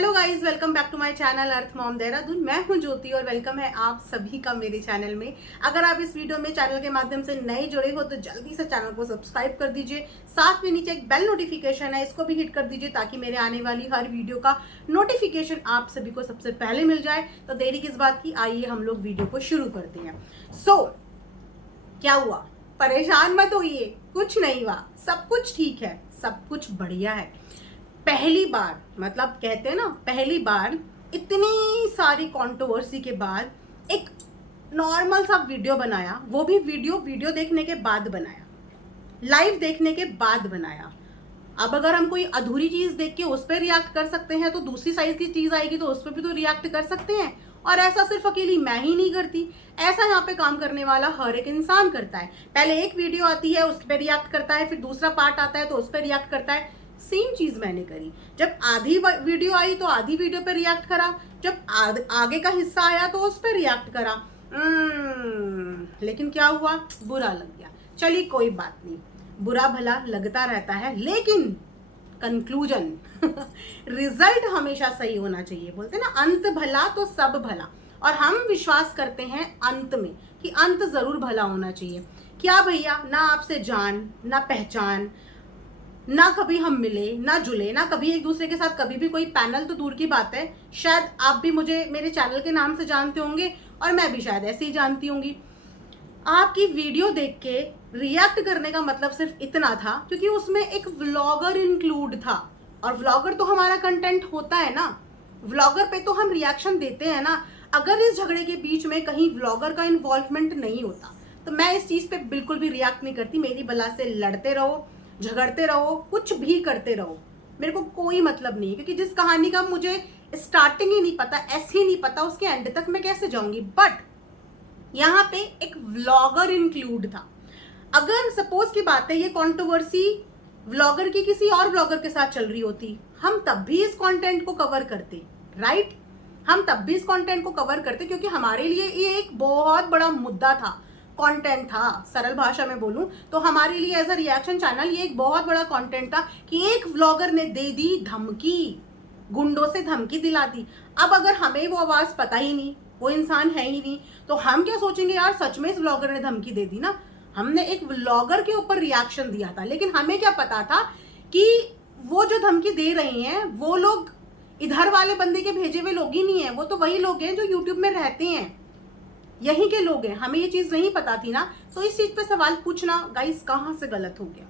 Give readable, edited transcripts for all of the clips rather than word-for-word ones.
Hello guys, welcome back to my channel earth mom Dehradun. मैं हूं ज्योति और वेलकम है आप सभी का मेरे चैनल में। अगर आप इस वीडियो में चैनल के माध्यम से नए जुड़े हो तो जल्दी से चैनल को सब्सक्राइब कर दीजिए। साथ में नीचे एक बेल नोटिफिकेशन है, इसको भी हिट कर दीजिए ताकि मेरे आने वाली हर वीडियो का नोटिफिकेशन आप सभी को सबसे पहले मिल जाए। तो देरी किस बात की, आइए हम लोग वीडियो को शुरू करते हैं। क्या हुआ, परेशान मत होइए, कुछ नहीं हुआ, सब कुछ ठीक है, सब कुछ बढ़िया है। पहली बार, मतलब कहते हैं ना, पहली बार इतनी सारी कंट्रोवर्सी के बाद एक नॉर्मल सा वीडियो बनाया, वो भी वीडियो देखने के बाद बनाया, लाइव देखने के बाद बनाया। अब अगर हम कोई अधूरी चीज देख के उस पर रिएक्ट कर सकते हैं तो दूसरी साइज की चीज आएगी तो उस पर भी तो रिएक्ट कर सकते हैं। और ऐसा सिर्फ अकेली मैं ही नहीं करती, ऐसा यहाँ पे काम करने वाला हर एक इंसान करता है। पहले एक वीडियो आती है, उस पर रिएक्ट करता है, फिर दूसरा पार्ट आता है तो उस पर रिएक्ट करता है। सेम चीज मैंने करी। जब आधी वीडियो आई तो आधी वीडियो पे रिएक्ट करा, जब आगे का हिस्सा आया तो उस पर रिएक्ट करा। लेकिन क्या हुआ, बुरा लग गया। चलिए कोई बात नहीं, बुरा भला लगता रहता है, लेकिन कंक्लूजन रिजल्ट हमेशा सही होना चाहिए। बोलते हैं ना, अंत भला तो सब भला। और हम विश्वास करते हैं अंत में कि अंत जरूर भला होना चाहिए। क्या भैया, ना आपसे जान ना पहचान, ना कभी हम मिले ना जुले, ना कभी एक दूसरे के साथ कभी भी कोई पैनल, तो दूर की बात है शायद आप भी मुझे मेरे चैनल के नाम से जानते होंगे और मैं भी शायद ऐसे ही जानती होंगी। आपकी वीडियो देख के रिएक्ट करने का मतलब सिर्फ इतना था क्योंकि उसमें एक व्लॉगर इंक्लूड था, और व्लॉगर तो हमारा कंटेंट होता है ना, व्लॉगर पे तो हम रिएक्शन देते हैं ना। अगर इस झगड़े के बीच में कहीं व्लॉगर का इन्वॉल्वमेंट नहीं होता तो मैं इस चीज पे बिल्कुल भी रिएक्ट नहीं करती। मेरी बला से लड़ते रहो, झगड़ते रहो, कुछ भी करते रहो, मेरे को कोई मतलब नहीं है। क्योंकि जिस कहानी का मुझे स्टार्टिंग ही नहीं पता, ऐसे ही नहीं पता, उसके एंड तक मैं कैसे जाऊंगी। बट यहाँ पे एक व्लॉगर इंक्लूड था। अगर सपोज की बात है ये कंट्रोवर्सी व्लॉगर की किसी और व्लॉगर के साथ चल रही होती, हम तब भी इस कंटेंट को कवर करते, राइट? हम तब भी इस कंटेंट को कवर करते क्योंकि हमारे लिए ये एक बहुत बड़ा मुद्दा था, कंटेंट था। सरल भाषा में बोलूं तो हमारे लिए एज अ रिएक्शन चैनल ये एक बहुत बड़ा कंटेंट था कि एक व्लॉगर ने दे दी धमकी, गुंडों से धमकी दिला दी। अब अगर हमें वो आवाज पता ही नहीं, वो इंसान है ही नहीं, तो हम क्या सोचेंगे, यार सच में इस व्लॉगर ने धमकी दे दी ना। हमने एक व्लॉगर के ऊपर रिएक्शन दिया था, लेकिन हमें क्या पता था कि वो जो धमकी दे रहे हैं वो लोग इधर वाले बंदे के भेजे हुए लोग ही नहीं है, वो तो वही लोग हैं जो यूट्यूब में रहते हैं, यहीं के लोग हैं। हमें ये चीज नहीं पता थी ना, तो इस चीज पे सवाल पूछना गाइस कहाँ से गलत हो गया,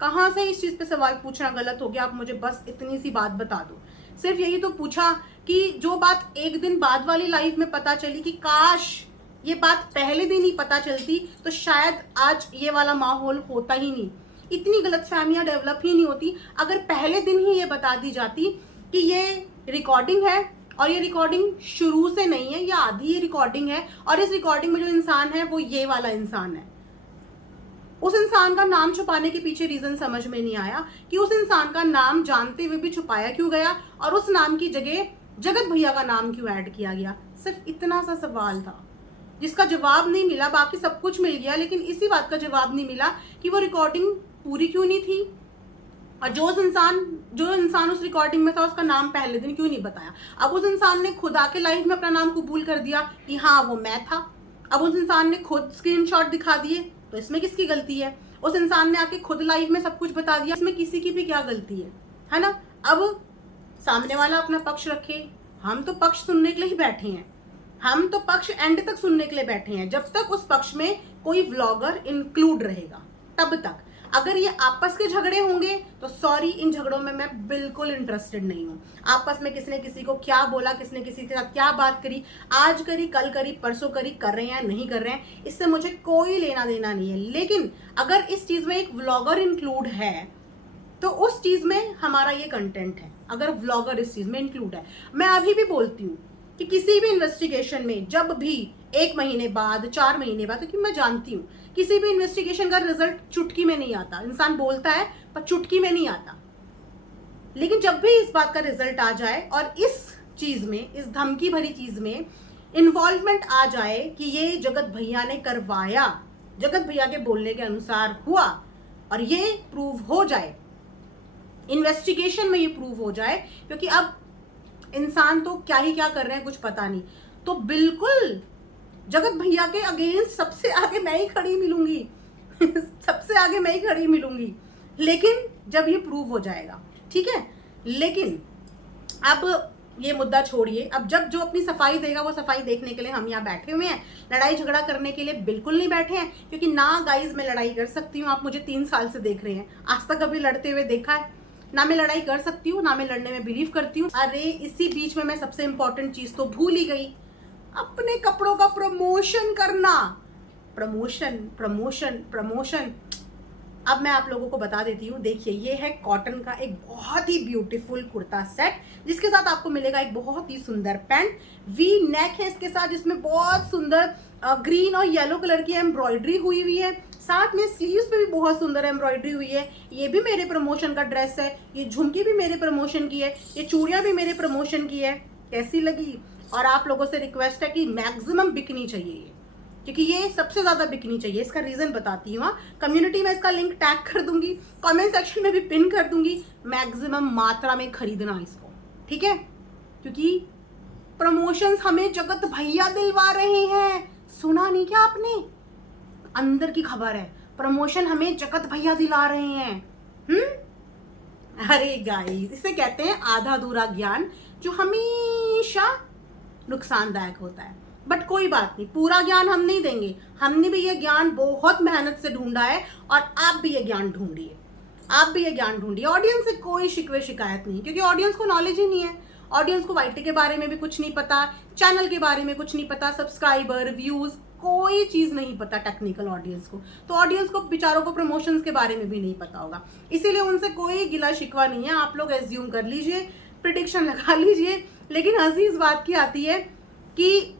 कहाँ से इस चीज पे सवाल पूछना गलत हो गया। आप मुझे बस इतनी सी बात बता दो। सिर्फ यही तो पूछा कि जो बात एक दिन बाद वाली लाइफ में पता चली कि काश ये बात पहले दिन ही पता चलती तो शायद आज ये वाला माहौल होता ही नहीं, इतनी गलतफहमियां डेवलप ही नहीं होती। अगर पहले दिन ही ये बता दी जाती कि ये रिकॉर्डिंग है और ये रिकॉर्डिंग शुरू से नहीं है, या आधी रिकॉर्डिंग है और इस रिकॉर्डिंग में जो इंसान है वो ये वाला इंसान है। उस इंसान का नाम छुपाने के पीछे रीजन समझ में नहीं आया कि उस इंसान का नाम जानते हुए भी छुपाया क्यों गया और उस नाम की जगह जगत भैया का नाम क्यों ऐड किया गया। सिर्फ इतना सा सवाल था जिसका जवाब नहीं मिला। बाकी सब कुछ मिल गया, लेकिन इसी बात का जवाब नहीं मिला कि वो रिकॉर्डिंग पूरी क्यों नहीं थी, और जो इंसान उस रिकॉर्डिंग में था उसका नाम पहले दिन क्यों नहीं बताया। अब उस इंसान ने खुद आके लाइव में अपना नाम कबूल कर दिया कि हाँ वो मैं था। अब उस इंसान ने खुद स्क्रीनशॉट दिखा दिए, तो इसमें किसकी गलती है? उस इंसान ने आके खुद लाइव में सब कुछ बता दिया, इसमें किसी की भी क्या गलती है ना? अब सामने वाला अपना पक्ष रखे, हम तो पक्ष सुनने के लिए ही बैठे हैं, हम तो पक्ष एंड तक सुनने के लिए बैठे हैं। जब तक उस पक्ष में कोई व्लॉगर इंक्लूड रहेगा तब तक। अगर ये आपस के झगड़े होंगे तो सॉरी, इन झगड़ों में मैं बिल्कुल इंटरेस्टेड नहीं हूँ। आपस में किसने किसी को क्या बोला, किसने किसी के साथ क्या बात करी, आज करी, कल करी, परसों करी, कर रहे हैं नहीं कर रहे हैं, इससे मुझे कोई लेना देना नहीं है। लेकिन अगर इस चीज में एक व्लॉगर इंक्लूड है तो उस चीज में हमारा ये कंटेंट है। अगर व्लॉगर इस चीज में इंक्लूड है, मैं अभी भी बोलती हूँ कि किसी भी इन्वेस्टिगेशन में जब भी 1 महीने बाद, 4 महीने बाद, क्योंकि मैं जानती हूँ किसी भी इन्वेस्टिगेशन का रिजल्ट चुटकी में नहीं आता। इंसान बोलता है पर चुटकी में नहीं आता। लेकिन जब भी इस बात का रिजल्ट आ जाए और इस चीज में, इस धमकी भरी चीज में इन्वॉल्वमेंट आ जाए कि ये जगत भैया ने करवाया, जगत भैया के बोलने के अनुसार हुआ, और ये प्रूव हो जाए, इन्वेस्टिगेशन में ये प्रूव हो जाए, क्योंकि अब इंसान तो क्या ही क्या कर रहे हैं कुछ पता नहीं। तो बिल्कुल जगत भैया के अगेंस्ट सबसे आगे मैं ही खड़ी मिलूंगी सबसे आगे मैं ही खड़ी मिलूंगी, लेकिन जब ये प्रूव हो जाएगा, ठीक है। लेकिन अब ये मुद्दा छोड़िए, अब जब जो अपनी सफाई देगा वो सफाई देखने के लिए हम यहाँ बैठे हुए हैं। लड़ाई झगड़ा करने के लिए बिल्कुल नहीं बैठे हैं, क्योंकि ना गाइज मैं लड़ाई कर सकती हूँ। आप मुझे 3 साल से देख रहे हैं, आज तक कभी लड़ते हुए देखा है? ना मैं लड़ाई कर सकती हूँ, ना मैं लड़ने में बिलीव करती हूँ। अरे इसी बीच में मैं सबसे इंपॉर्टेंट चीज तो भूल ही गई, अपने कपड़ों का प्रमोशन करना। Promotion promotion promotion. अब मैं आप लोगों को बता देती हूँ, देखिए ये है कॉटन का एक बहुत ही ब्यूटीफुल कुर्ता सेट, जिसके साथ आपको मिलेगा एक बहुत ही सुंदर पैंट, वी नेक है इसके साथ, जिसमें बहुत सुंदर ग्रीन और येलो कलर की एम्ब्रॉयडरी हुई हुई है। साथ में स्लीव्स पे भी बहुत सुंदर एम्ब्रॉयडरी हुई है। ये भी मेरे प्रमोशन का ड्रेस है, ये झुमकी भी मेरे प्रमोशन की है, ये चूड़ियाँ भी मेरे प्रमोशन की है। कैसी लगी? और आप लोगों से रिक्वेस्ट है कि मैक्सिमम बिकनी चाहिए ये, क्योंकि ये सबसे ज्यादा बिकनी चाहिए। इसका रीजन बताती हूँ, कम्युनिटी में इसका लिंक टैग कर दूंगी, कमेंट सेक्शन में भी पिन कर दूंगी। मैक्सिमम मात्रा में खरीदना इसको, ठीक है, क्योंकि प्रमोशंस हमें जगत भैया दिलवा रहे हैं। सुना नहीं क्या आपने? अंदर की खबर है, प्रमोशन हमें जगत भैया दिला रहे हैं। अरे गाइस, इसे कहते हैं आधा अधूरा ज्ञान, जो हमेशा नुकसानदायक होता है। बट कोई बात नहीं, पूरा ज्ञान हम नहीं देंगे। हमने भी ये ज्ञान बहुत मेहनत से ढूंढा है, और आप भी ये ज्ञान ढूंढिए, आप भी ये ज्ञान ढूंढिए। ऑडियंस से कोई शिकवे शिकायत नहीं, क्योंकि ऑडियंस को नॉलेज ही नहीं है। ऑडियंस को वाईटी के बारे में भी कुछ नहीं पता, चैनल के बारे में कुछ नहीं पता, सब्सक्राइबर व्यूज कोई चीज नहीं पता टेक्निकल ऑडियंस को। तो ऑडियंस को बेचारों को प्रमोशंस के बारे में भी नहीं पता होगा, इसीलिए उनसे कोई गिला शिकवा नहीं है। आप लोग एज्यूम कर लीजिए, प्रिडिक्शन लगा लीजिए। लेकिन हंसी इस बात की आती है कि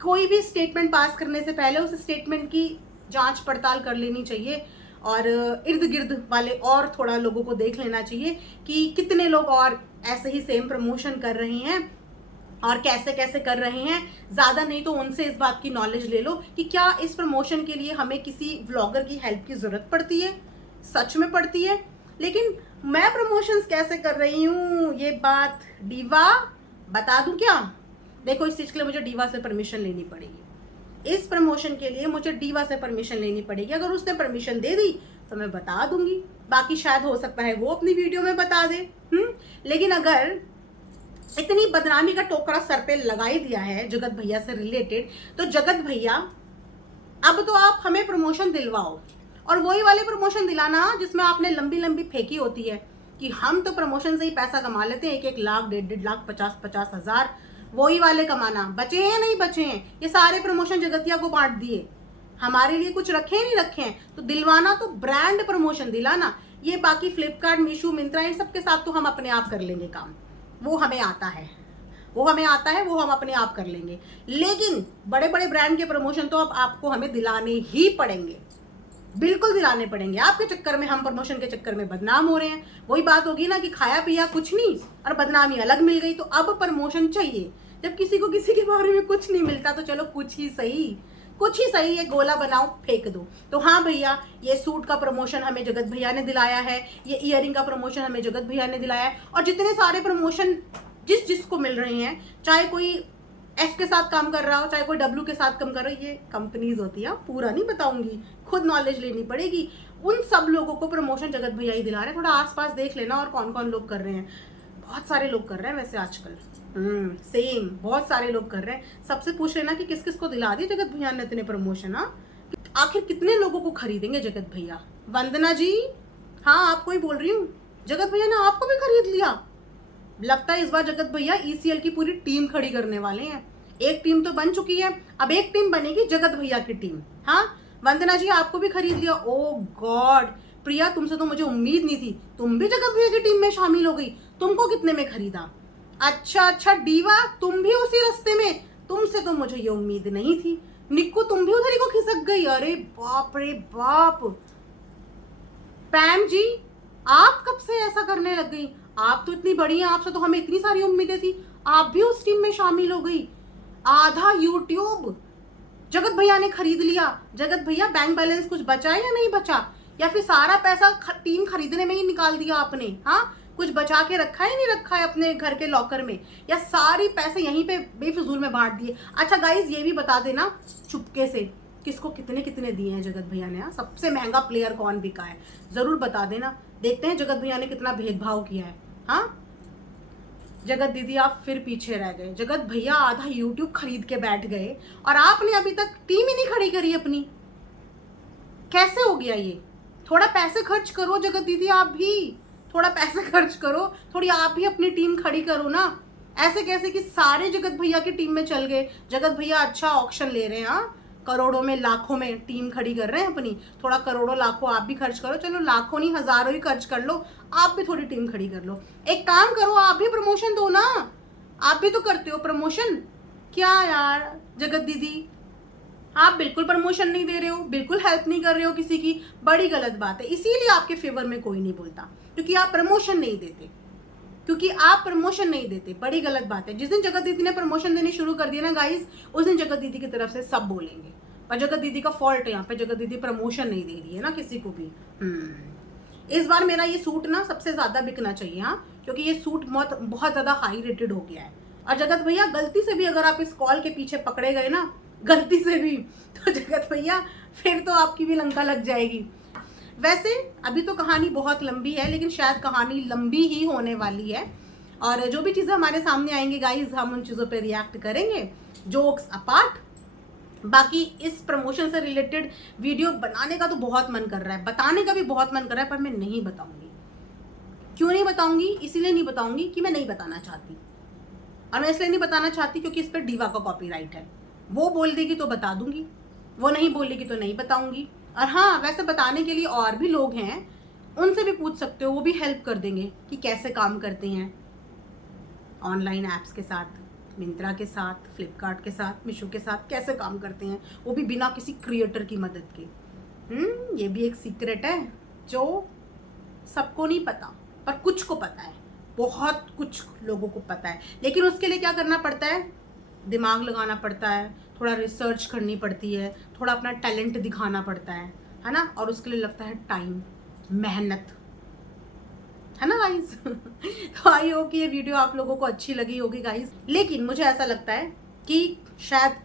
कोई भी स्टेटमेंट पास करने से पहले उस स्टेटमेंट की जांच पड़ताल कर लेनी चाहिए, और इर्द गिर्द वाले और थोड़ा लोगों को देख लेना चाहिए कि कितने लोग और ऐसे ही सेम प्रमोशन कर रहे हैं और कैसे कैसे कर रहे हैं। ज़्यादा नहीं तो उनसे इस बात की नॉलेज ले लो कि क्या इस प्रमोशन के लिए हमें किसी व्लॉगर की हेल्प की ज़रूरत पड़ती है, सच में पड़ती है। लेकिन मैं प्रमोशंस कैसे कर रही हूँ, ये बात डीवा बता दूँ क्या? देखो, इस चीज़ के लिए मुझे डीवा से परमिशन लेनी पड़ेगी। इस प्रमोशन के लिए मुझे डीवा से परमिशन लेनी पड़ेगी। अगर उसने परमिशन दे दी तो मैं बता दूंगी, बाकी शायद हो सकता है वो अपनी वीडियो में बता दे। लेकिन अगर इतनी बदनामी का टोकरा सर पे लगा ही दिया है जगत भैया से रिलेटेड, तो जगत भैया अब तो आप हमें प्रमोशन दिलवाओ, और वही वाले प्रमोशन दिलाना जिसमें आपने लंबी लंबी फेंकी होती है कि हम तो प्रमोशन से ही पैसा कमा लेते हैं, 1-1 लाख, 1.5 लाख, 50-50 हज़ार, वही वाले कमाना। बचे हैं नहीं बचे हैं? ये सारे प्रमोशन जगतिया को बांट दिए, हमारे लिए कुछ रखे नहीं रखे हैं। तो दिलवाना तो ब्रांड प्रमोशन दिलाना। ये बाकी फ्लिपकार्ट, मीशो, मिंत्रा, इन सब के साथ तो हम अपने आप कर लेंगे काम, वो हमें आता है, वो हमें आता है, वो हम अपने आप कर लेंगे। लेकिन बड़े बड़े ब्रांड के प्रमोशन तो अब आपको हमें दिलाने ही पड़ेंगे, बिल्कुल दिलाने पड़ेंगे। आपके चक्कर में, हम प्रमोशन के चक्कर में बदनाम हो रहे हैं। वही बात होगी ना कि खाया पिया कुछ नहीं और बदनामी अलग मिल गई। तो अब प्रमोशन चाहिए। जब किसी को किसी के बारे में कुछ नहीं मिलता तो चलो कुछ ही सही, कुछ ही सही, ये गोला बनाओ फेंक दो। तो हाँ भैया, ये सूट का प्रमोशन हमें जगत भैया ने दिलाया है, ये ईयरिंग का प्रमोशन हमें जगत भैया ने दिलाया है, और जितने सारे प्रमोशन जिस जिसको मिल रहे हैं, चाहे कोई एफ के साथ काम कर रहा हो, चाहे कोई डब्ल्यू के साथ काम कर रहा हो, ये कंपनीज होती है, पूरा नहीं बताऊंगी, खुद नॉलेज लेनी पड़ेगी। उन सब लोगों को प्रमोशन जगत भैया ही दिला रहे हैं। थोड़ा आसपास देख लेना और कौन कौन लोग कर रहे हैं। बहुत सारे लोग कर रहे हैं वैसे आजकल, सेम बहुत सारे लोग कर रहे हैं। सबसे पूछ लेना कि किस किस को दिला दिए जगत भैया ने इतने प्रमोशन। आखिर कितने लोगों को खरीदेंगे जगत भैया? वंदना जी, हाँ आपको ही बोल रही हूँ, जगत भैया ने आपको भी खरीद लिया। लगता है इस बार जगत भैया ईसीएल की पूरी टीम खड़ी करने वाले हैं। एक टीम तो बन चुकी है, अब एक टीम बनेगी जगत भैया की टीम। हाँ वंदना जी, आपको भी खरीद लिया। ओ गॉड प्रिया, तुमसे तो मुझे उम्मीद नहीं थी, तुम भी जगत भैया की टीम में शामिल हो गई। तुमको कितने में खरीदा? अच्छा डीवा, तुम भी उसी रास्ते में? तुमसे तो मुझे ये उम्मीद नहीं थी। निक्कू, तुम भी उधर ही को खिसक गई? अरे बाप रे बाप। पैम जी, आप कब से ऐसा करने लग गई? आप तो इतनी बड़ी हैं, आपसे तो हमें इतनी सारी उम्मीदें थी, आप भी उस टीम में शामिल हो गई। आधा यूट्यूब जगत भैया ने खरीद लिया। जगत भैया, बैंक बैलेंस कुछ बचा या नहीं बचा, या फिर सारा पैसा टीम खरीदने में ही निकाल दिया आपने? हाँ, कुछ बचा के रखा है नहीं रखा है अपने घर के लॉकर में, या सारी पैसे यहीं पे बेफिजूल में बांट दिए? अच्छा गाइज ये भी बता देना चुपके से किसको कितने कितने दिए हैं जगत भैया ने। हाँ, सबसे महंगा प्लेयर कौन बिका है जरूर बता देना। देखते हैं जगत भैया ने कितना भेदभाव किया है। हाँ जगत दीदी आप फिर पीछे रह गए। जगत भैया आधा यूट्यूब खरीद के बैठ गए और आपने अभी तक टीम ही नहीं खड़ी करी अपनी। कैसे हो गया ये? थोड़ा पैसे खर्च करो जगत दीदी, आप भी थोड़ा पैसे खर्च करो, थोड़ी आप भी अपनी टीम खड़ी करो ना। ऐसे कैसे कि सारे जगत भैया की टीम में चल गए। जगत भैया अच्छा ऑक्शन ले रहे हैं, हाँ करोड़ों में लाखों में टीम खड़ी कर रहे हैं अपनी। थोड़ा करोड़ों लाखों आप भी खर्च करो, चलो लाखों नहीं हजारों ही खर्च कर लो, आप भी थोड़ी टीम खड़ी कर लो। एक काम करो, आप भी प्रमोशन दो ना, आप भी तो करते हो प्रमोशन। क्या यार जगत दीदी आप बिल्कुल प्रमोशन नहीं दे रहे हो, बिल्कुल हेल्प नहीं कर रहे हो किसी की, बड़ी गलत बात है। इसीलिए आपके फेवर में कोई नहीं बोलता, क्योंकि आप प्रमोशन नहीं देते, क्योंकि आप प्रमोशन नहीं देते। बड़ी गलत बात है। जिस दिन जगत दीदी ने प्रमोशन देनी शुरू कर दिया ना गाइस, उस दिन जगत दीदी की तरफ से सब बोलेंगे। और जगत दीदी का फॉल्ट है यहाँ पे, जगत दीदी प्रमोशन नहीं दे रही है ना किसी को भी। इस बार मेरा ये सूट ना सबसे ज्यादा बिकना चाहिए, हाँ क्योंकि ये सूट बहुत ज्यादा हाई रेटेड हो गया है। और जगत भैया गलती से भी अगर आप इस कॉल के पीछे पकड़े गए ना, गलती से भी, तो जगत भैया फिर तो आपकी भी लंका लग जाएगी। वैसे अभी तो कहानी बहुत लंबी है, लेकिन शायद कहानी लंबी ही होने वाली है। और जो भी चीज़ें हमारे सामने आएंगी गाइज, हम उन चीज़ों पे रिएक्ट करेंगे, जोक्स अपार्ट। बाकी इस प्रमोशन से रिलेटेड वीडियो बनाने का तो बहुत मन कर रहा है, बताने का भी बहुत मन कर रहा है, पर मैं नहीं बताऊंगी। क्यों नहीं बताऊंगी? इसीलिए नहीं बताऊंगी कि मैं नहीं बताना चाहती। और मैं इसलिए नहीं बताना चाहती क्योंकि इस पर डीवा का कॉपीराइट है। वो बोल देगी तो बता दूंगी, वो नहीं बोलेगी तो नहीं बताऊंगी। और हाँ वैसे बताने के लिए और भी लोग हैं, उनसे भी पूछ सकते हो, वो भी हेल्प कर देंगे कि कैसे काम करते हैं ऑनलाइन ऐप्स के साथ, मिंत्रा के साथ, फ्लिपकार्ट के साथ, मीशो के साथ कैसे काम करते हैं, वो भी बिना किसी क्रिएटर की मदद के। ये भी एक सीक्रेट है जो सबको नहीं पता, पर कुछ को पता है, बहुत कुछ लोगों को पता है। लेकिन उसके लिए क्या करना पड़ता है? दिमाग लगाना पड़ता है, थोड़ा रिसर्च करनी पड़ती है, थोड़ा अपना टैलेंट दिखाना पड़ता है ना। और उसके लिए लगता है टाइम, मेहनत, है ना गाइस। तो आई होप कि ये वीडियो आप लोगों को अच्छी लगी होगी गाइस। लेकिन मुझे ऐसा लगता है कि शायद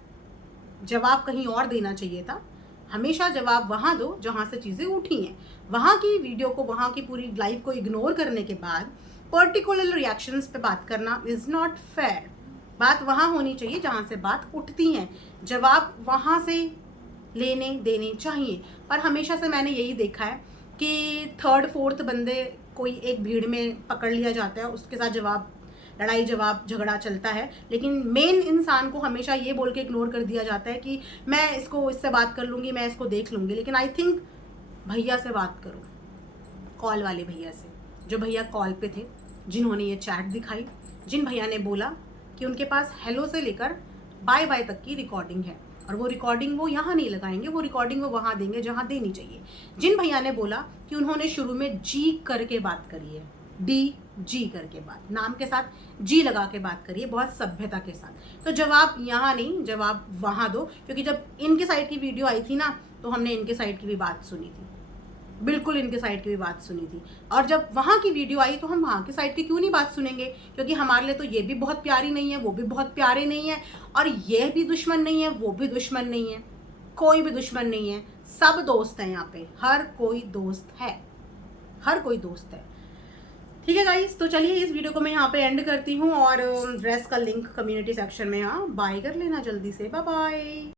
जवाब कहीं और देना चाहिए था। हमेशा जवाब वहाँ दो जहाँ से चीज़ें उठी हैं। वहाँ की वीडियो को, वहाँ की पूरी लाइफ को इग्नोर करने के बाद पर्टिकुलर रिएक्शंस पे बात करना इज़ नॉट फेयर। बात वहाँ होनी चाहिए जहाँ से बात उठती हैं, जवाब वहाँ से लेने देने चाहिए। पर हमेशा से मैंने यही देखा है कि थर्ड फोर्थ बंदे कोई एक भीड़ में पकड़ लिया जाता है, उसके साथ जवाब, लड़ाई जवाब झगड़ा चलता है। लेकिन मेन इंसान को हमेशा ये बोल के इग्नोर कर दिया जाता है कि मैं इससे बात कर लूँगी, मैं इसको देख लूँगी। लेकिन आई थिंक भैया से बात करो, कॉल वाले भैया से, जो भैया कॉल पे थे, जिन्होंने ये चैट दिखाई, जिन भैया ने बोला कि उनके पास हेलो से लेकर बाय बाय तक की रिकॉर्डिंग है, और वो रिकॉर्डिंग वो यहाँ नहीं लगाएंगे, वो रिकॉर्डिंग वो वहाँ देंगे जहाँ देनी चाहिए। जिन भैया ने बोला कि उन्होंने शुरू में जी करके बात करी है, डी जी करके बात, नाम के साथ जी लगा के बात करिए, बहुत सभ्यता के साथ। तो जवाब यहाँ नहीं, जवाब वहाँ दो। क्योंकि जब इनके साइड की वीडियो आई थी ना, तो हमने इनके साइड की भी बात सुनी थी, बिल्कुल इनके साइड की भी बात सुनी थी। और जब वहाँ की वीडियो आई तो हम वहाँ के साइड की क्यों नहीं बात सुनेंगे? क्योंकि हमारे लिए तो ये भी बहुत प्यारी नहीं है, वो भी बहुत प्यारे नहीं है, और ये भी दुश्मन नहीं है, वो भी दुश्मन नहीं है, कोई भी दुश्मन नहीं है, सब दोस्त हैं यहाँ पे, हर कोई दोस्त है, हर कोई दोस्त है। ठीक है गाइस, तो चलिए इस वीडियो को मैं यहाँ पे एंड करती हूँ, और ड्रेस का लिंक कम्युनिटी सेक्शन में यहाँ बाय कर लेना जल्दी से। Bye bye.